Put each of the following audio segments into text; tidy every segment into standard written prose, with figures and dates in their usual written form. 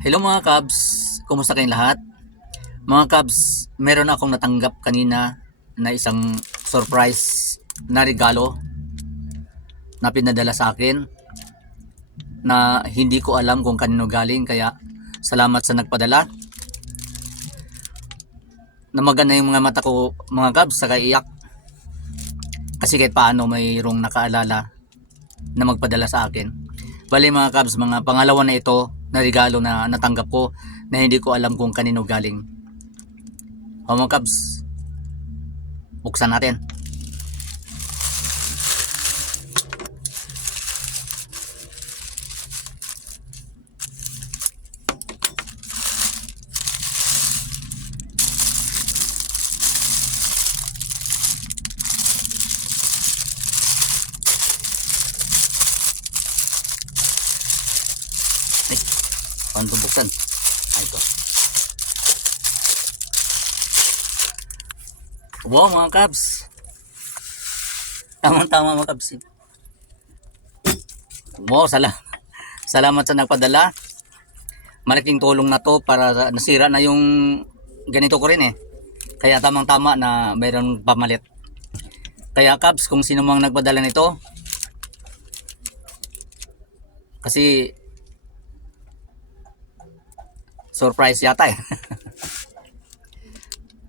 Hello mga Cubs, kumusta kayong lahat? Mga Cubs, meron akong natanggap kanina na isang surprise na regalo na pinadala sa akin na hindi ko alam kung kanino galing, kaya salamat sa nagpadala. Namagan na yung mga mata ko mga Cubs sa kaiyak kasi kahit paano mayroong nakaalala na magpadala sa akin. Bali mga Cubs, mga pangalawa na ito na regalo na natanggap ko na hindi ko alam kung kanino galing. O mga Cubs, buksan natin. Ay, paano ito buksan? Ay, ito. Wow mga Cubs, tamang-tama mga Cubs. Wow, salamat sa nagpadala. Malaking tulong na to para nasira na yung ganito ko rin eh. Kaya tamang-tama na mayroong pamalit. Kaya Cubs, kung sino mang nagpadala nito, kasi surprise yata eh.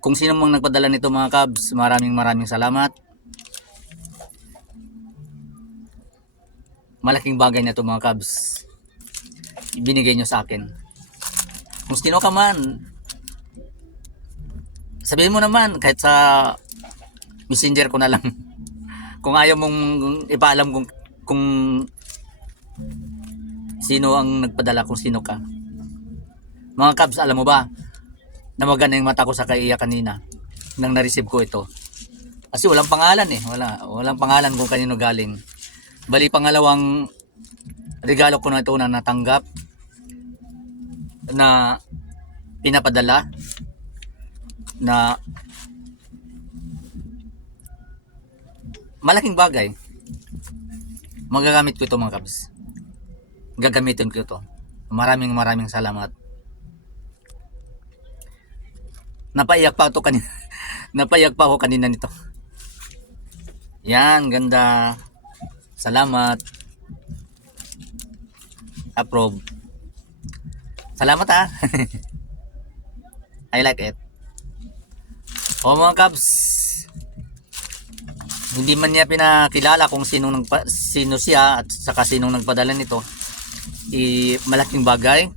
Kung sino mang nagpadala nito mga Cubs, maraming salamat. Malaking bagay na ito mga Cubs, ibinigay nyo sa akin. Kung sino ka man, sabihin mo naman kahit sa messenger ko na lang. Kung ayaw mong ipaalam kung sino ang nagpadala, kung sino ka. Mga Cubs, alam mo ba, namagan na yung mata ko sa kaiyak kanina nang na-receive ko ito. Kasi walang pangalan eh. Walang pangalan kung kanino galing. Bali, pangalawang regalo ko na ito na natanggap na pinapadala na malaking bagay. Magagamit ko ito mga Cubs. Gagamitin ko ito. Maraming salamat. Napaiyak pa ako kanina. Napaiyak pa ako kanina nito. Yan, ganda. Salamat. Approve. Salamat ha. I like it. O mga Cubs, hindi man niya pinakilala kung sino siya at saka sinong nagpadala nito. Malaking bagay.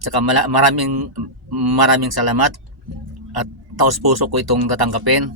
Saka maraming salamat. At taos puso ko itong tatanggapin.